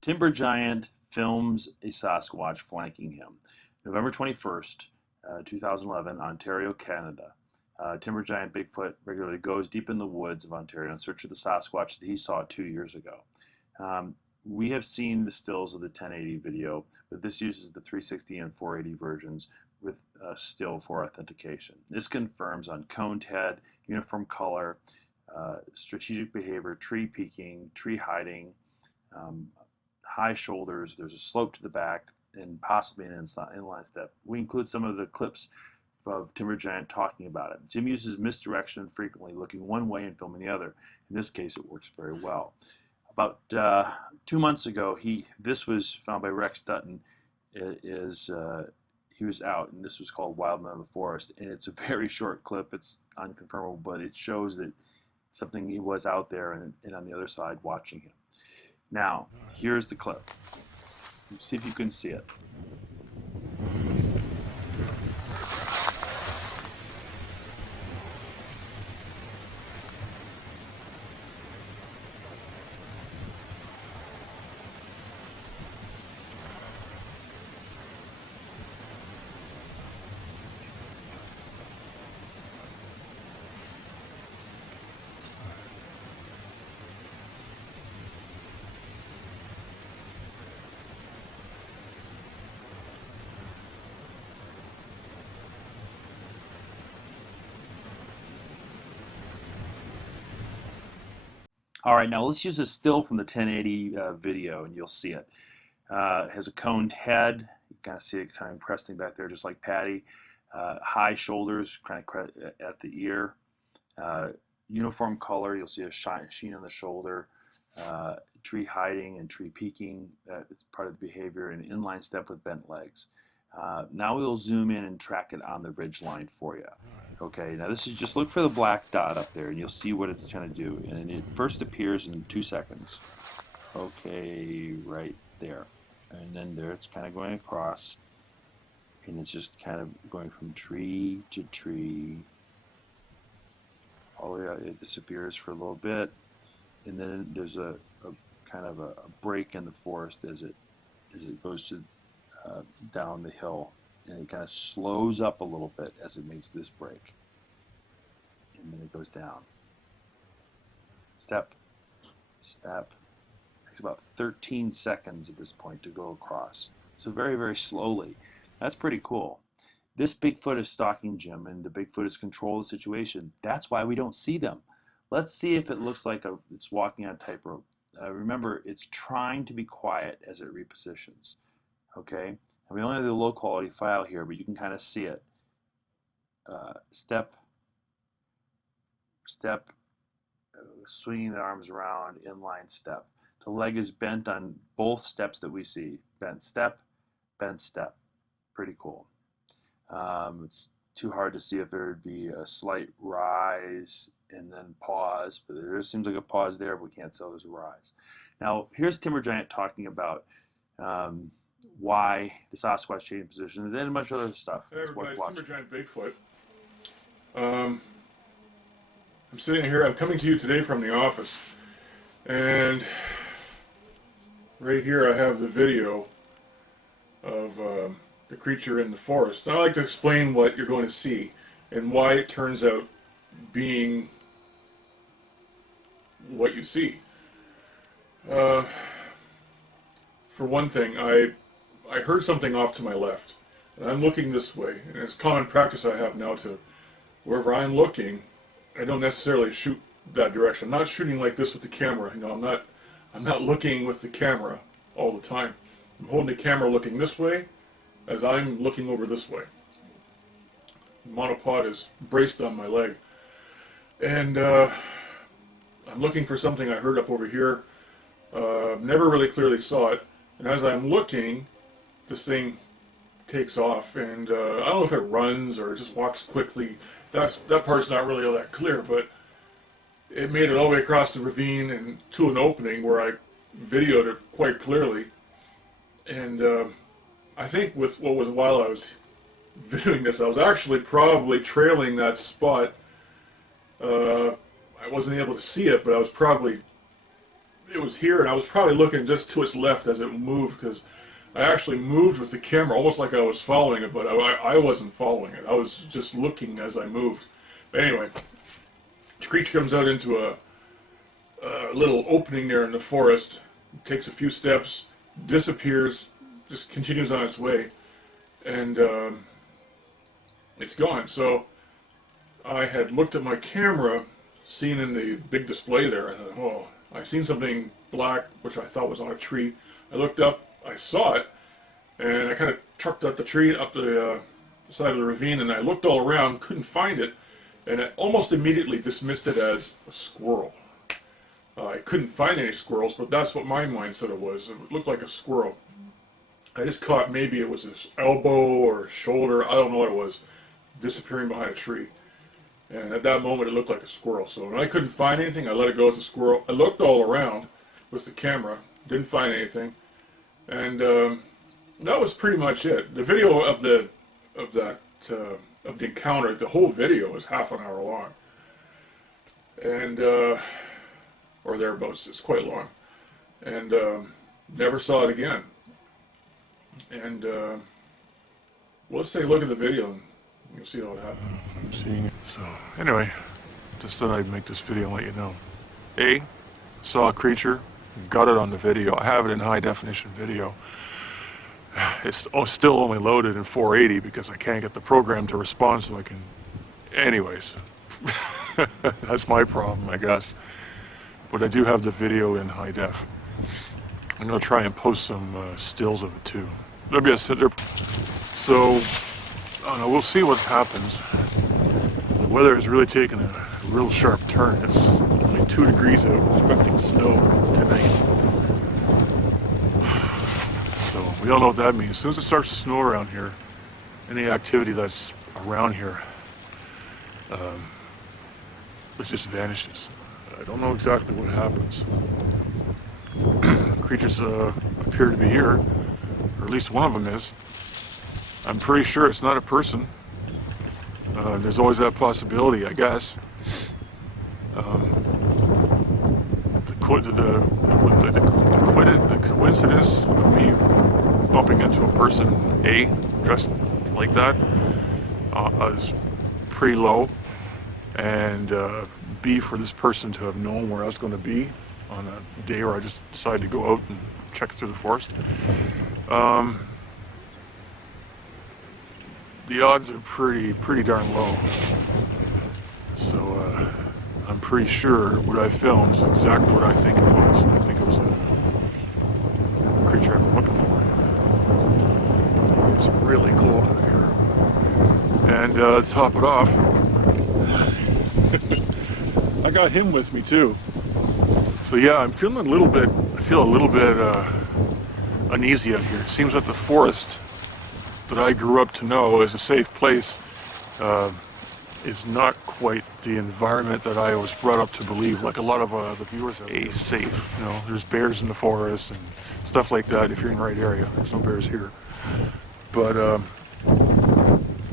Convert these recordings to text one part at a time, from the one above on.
Timber giant films a Sasquatch flanking him. November 21st, 2011, Ontario, Canada. Timber giant Bigfoot regularly goes deep in the woods of Ontario in search of the Sasquatch that he saw 2 years ago. Um, we have seen the stills of the 1080 video, but this uses the 360 and 480 versions with still for authentication. This confirms on coned head, uniform color, strategic behavior, tree peeking, tree hiding, um, high shoulders. There's a slope to the back and possibly an inline step. We include some of the clips of Timber Giant talking about it. Jim uses misdirection frequently, looking one way and filming the other. In this case, it works very well. About 2 months ago, this was found by Rex Dutton. He was out, and this was called Wild Man of the Forest, and it's a very short clip. It's unconfirmable, but it shows that something he was out there and on the other side watching him. Now, here's the clip. See if you can see it. All right, now let's use a still from the 1080 video, and you'll see it. It has a coned head. You kind of see it kind of cresting back there, just like Patty. High shoulders, kind of at the ear. Uniform color, you'll see a sheen on the shoulder. Tree hiding and tree peeking, it's part of the behavior. An inline step with bent legs. Now we'll zoom in and track it on the ridge line for you. Okay, now this is just look for the black dot up there and you'll see what it's trying to do. And it first appears in 2 seconds. Okay, right there. And then there it's kind of going across. And it's just kind of going from tree to tree. All the way out, it disappears for a little bit. And then there's a kind of a break in the forest as it goes to down the hill, and it kind of slows up a little bit as it makes this break, and then it goes down. Step, step. It takes about 13 seconds at this point to go across. So very, very slowly. That's pretty cool. This Bigfoot is stalking Jim, and the Bigfoot is controlling the situation. That's why we don't see them. Let's see if it looks like it's walking on tightrope. Remember, it's trying to be quiet as it repositions. Okay, and we only have the low quality file here, but you can kind of see it. Step, step, swinging the arms around, inline step. The leg is bent on both steps that we see. Bent step, bent step. Pretty cool. It's too hard to see if there would be a slight rise and then pause, but there seems like a pause there, but we can't tell there's a rise. Now, here's Timber Giant talking about why the Sasquatch changed position, and then a bunch of other stuff. Hey everybody, it's Timber Giant Bigfoot. I'm sitting here, I'm coming to you today from the office, and right here I have the video of the creature in the forest. And I'd like to explain what you're going to see and why it turns out being what you see. For one thing, I heard something off to my left, and I'm looking this way, and it's common practice I have now to, wherever I'm looking, I don't necessarily shoot that direction. I'm not shooting like this with the camera, you know, I'm not looking with the camera all the time. I'm holding the camera looking this way, as I'm looking over this way. The monopod is braced on my leg. And I'm looking for something I heard up over here. Never really clearly saw it. And as I'm looking, this thing takes off. And I don't know if it runs or it just walks quickly. That part's not really all that clear, but it made it all the way across the ravine and to an opening where I videoed it quite clearly. And I think while I was videoing this, I was actually probably trailing that spot. I wasn't able to see it, but I was probably it was here, and I was probably looking just to its left as it moved, because I actually moved with the camera, almost like I was following it, but I wasn't following it. I was just looking as I moved. But anyway, the creature comes out into a little opening there in the forest, takes a few steps, disappears, just continues on its way, and it's gone. So I had looked at my camera, seen in the big display there. I thought, oh, I seen something black, which I thought was on a tree. I looked up, I saw it, and I kind of trucked up the tree, up the side of the ravine, and I looked all around, couldn't find it, and I almost immediately dismissed it as a squirrel. I couldn't find any squirrels, but that's what my mind said it was. It looked like a squirrel. I just caught maybe it was his elbow or shoulder, I don't know what it was, disappearing behind a tree. And at that moment it looked like a squirrel. So when I couldn't find anything, I let it go as a squirrel. I looked all around with the camera, didn't find anything. And that was pretty much it. The video of the encounter, the whole video is half an hour long. And or thereabouts, it's quite long. And never saw it again. And well, let's take a look at the video and you'll see how it happened. I'm seeing it. So anyway, just thought I'd make this video and let you know. A, saw a creature, got it on the video. I have it in high definition video. It's still only loaded in 480 because I can't get the program to respond, so I can... Anyways, that's my problem, I guess. But I do have the video in high def. I'm going to try and post some stills of it too. There'll be a sitter. So, I don't know, we'll see what happens. The weather has really taken a real sharp turn. It's only 2 degrees out, expecting snow tonight. So, we all know what that means. As soon as it starts to snow around here, any activity that's around here, it just vanishes. I don't know exactly what happens. Creatures appear to be here, or at least one of them is. I'm pretty sure it's not a person. There's always that possibility, I guess. The coincidence of me bumping into a person, A, dressed like that, is pretty low, and B, for this person to have known where I was going to be on a day where I just decided to go out and check through the forest. The odds are pretty darn low. So I'm pretty sure what I filmed is exactly what I think it was. I think it was a creature I've been looking for. It's really cold out here. And to top it off, I got him with me too. So yeah, I feel a little bit uneasy out here. It seems that the forest that I grew up to know as a safe place is not quite the environment that I was brought up to believe. Like a lot of the viewers, a safe. You know, there's bears in the forest and stuff like that. If you're in the right area, there's no bears here. But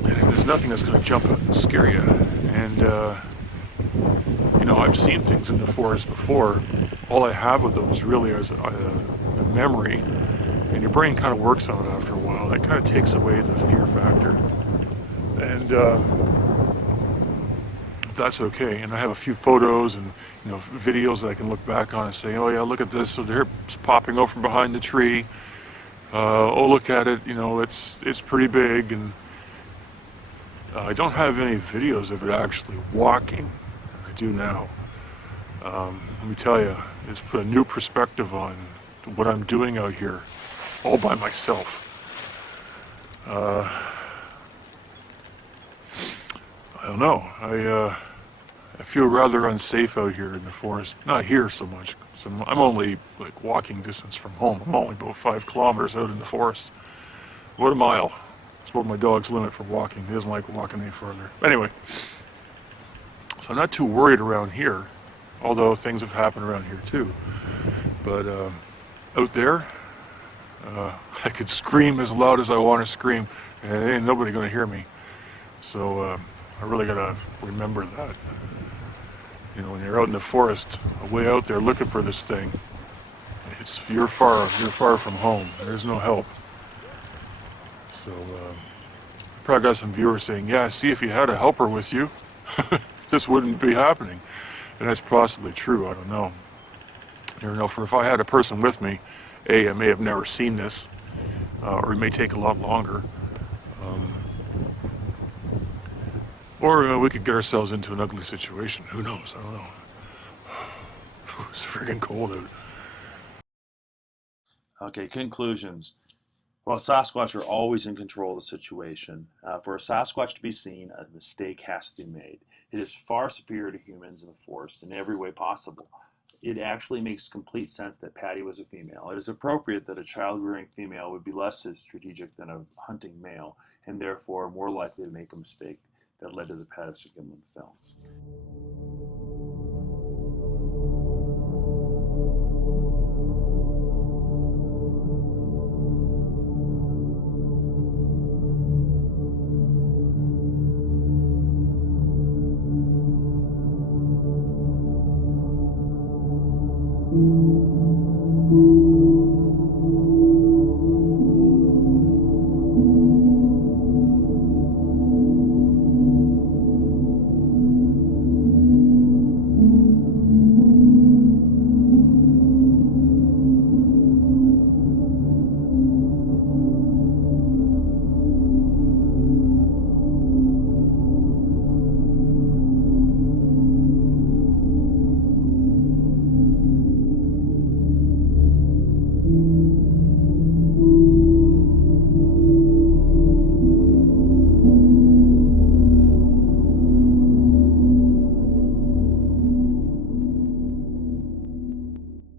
there's nothing that's going to jump out and scare you. And you know, I've seen things in the forest before. All I have of those really is a memory. And your brain kind of works on it after a while. That kind of takes away the fear factor. And that's okay. And I have a few photos and, you know, videos that I can look back on and say, oh yeah, look at this. So they're popping out from behind the tree. Oh, look at it. You know, it's pretty big. And I don't have any videos of it actually walking. I do now. Let me tell you, it's put a new perspective on what I'm doing out here, all by myself. I don't know. I feel rather unsafe out here in the forest. Not here so much. So I'm only like walking distance from home. I'm only about 5 kilometers out in the forest. About a mile. That's about my dog's limit for walking. He doesn't like walking any further. Anyway, so I'm not too worried around here, although things have happened around here too. But out there, I could scream as loud as I want to scream, and ain't nobody going to hear me. So I really got to remember that. You know, when you're out in the forest, way out there looking for this thing, you're far from home. There's no help. So probably got some viewers saying, yeah, see, if you had a helper with you, this wouldn't be happening. And that's possibly true, I don't know. You never know, for if I had a person with me, A, I may have never seen this, or it may take a lot longer. Or we could get ourselves into an ugly situation. Who knows? I don't know. It's freaking cold out. Okay, conclusions. Well, Sasquatch are always in control of the situation. For a Sasquatch to be seen, a mistake has to be made. It is far superior to humans in the forest in every way possible. It actually makes complete sense that Patty was a female. It is appropriate that a child-rearing female would be less strategic than a hunting male, and therefore more likely to make a mistake that led to the Patterson Gimlin films.